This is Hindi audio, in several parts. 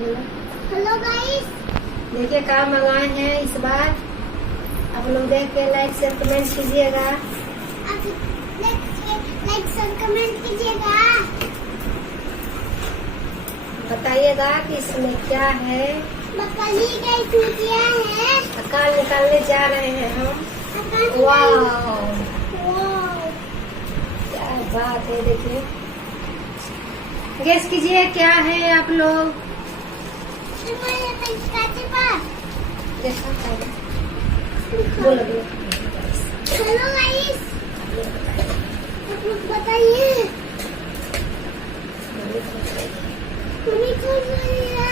हेलो गाइस, देखिए क्या मंगाए हैं इस बार। आप लोग देख के लाइक शेयर कमेंट कीजिएगा। आप लाइक शेयर कमेंट कीजिएगा। बताइएगा कि इसमें क्या है। बकली का चूतिया है। अकाल निकालने जा रहे हैं हम। वाह, क्या बात है। देखिए, गेस कीजिए क्या है आप लोग। बोलो बोलो। हेलो गाइस, आप लोग बताइए। मम्मी खोल रही है।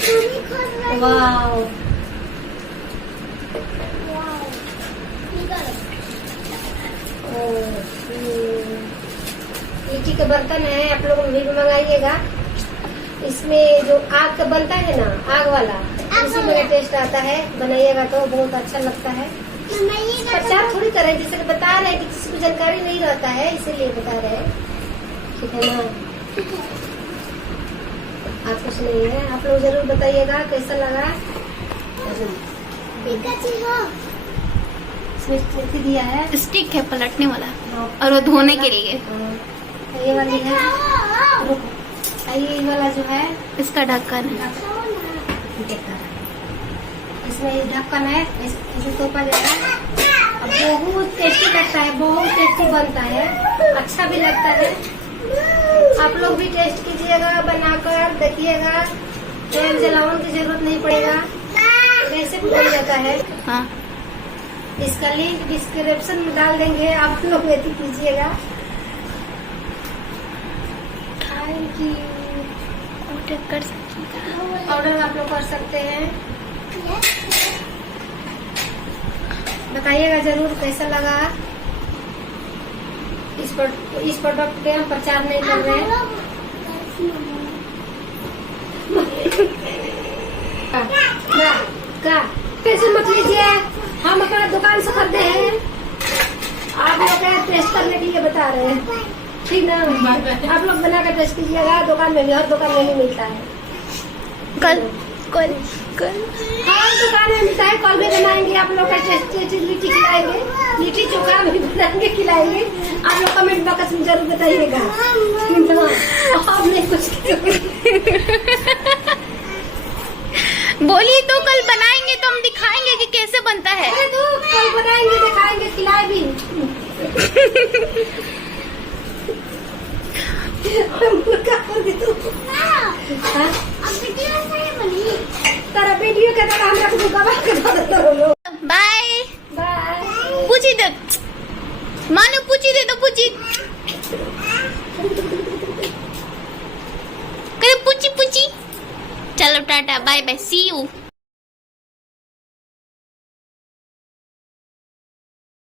मम्मी खोल रही है। वाह, लीची के बर्तन है, आप लोग भी मंगाइएगा। इसमें जो आग का बनता है ना, आग वाला, उसी में टेस्ट आता है। बनाइएगा तो बहुत अच्छा लगता है। प्रचार थोड़ी कर रहे हैं, जैसे कि बता रहे हैं कि किसी को जानकारी नहीं रहता है, इसीलिए बता रहे हैं। ठीक है ना, आप कुछ नहीं है। आप लोग जरूर बताइएगा कैसा लगा। इसमें दिया है, स्टिक है पलटने वाला और वो धोने के लिए। ये वाली है, ये वाला जो है इसका ढक्कन है। इसमें ये ढक्कन है, इसे तोपा जाएगा। बहुत टेस्टी लगता है, बहुत टेस्टी बनता है, अच्छा भी लगता है। आप लोग भी टेस्ट कीजिएगा, बनाकर देखिएगा। तेल जलावन की जरूरत नहीं पड़ेगा, कैसे भी बन जाता है। हाँ, इसका लिंक डिस्क्रिप्शन में डाल देंगे, आप लोग वेट कीजिएगा। Thank you. ऑर्डर कर सकते ऑर्डर आप लोग कर सकते हैं। बताइएगा जरूर कैसा लगा। इस प्रोडक्ट के हम प्रचार नहीं कर रहे हैं। क्या कैसे मत लीजिए, हम अपना दुकान से खरीदे हैं, आप लोग टेस्ट करने के लिए बता रहे हैं। ठीक ना, आप लोग बना कर टेस्ट कीजिएगा। दुकान में भी, हर दुकान में नहीं मिलता है। कल कल कल हर दुकान में मिलता है। कल भी बनाएंगे, आप लोग का टेस्ट लिट्टी खिलाएंगे, लिट्टी चोखा भी बनाएंगे, खिलाएंगे। आप लोग कमेंट बॉक्स में जरूर बताइएगा। आपने कुछ बोली तो कल बनाएंगे तो हम दिखाएंगे कि कैसे बनता है। तो कल बनाएंगे, दिखाएंगे, खिलाए भी। तारा वीडियो के तरह हमरा को गवाह के दो। Bye bye. पूछी दे, मानो पूछी दे तो पूछी करे, पूछी पूछी। चलो ta ta, bye bye, see you.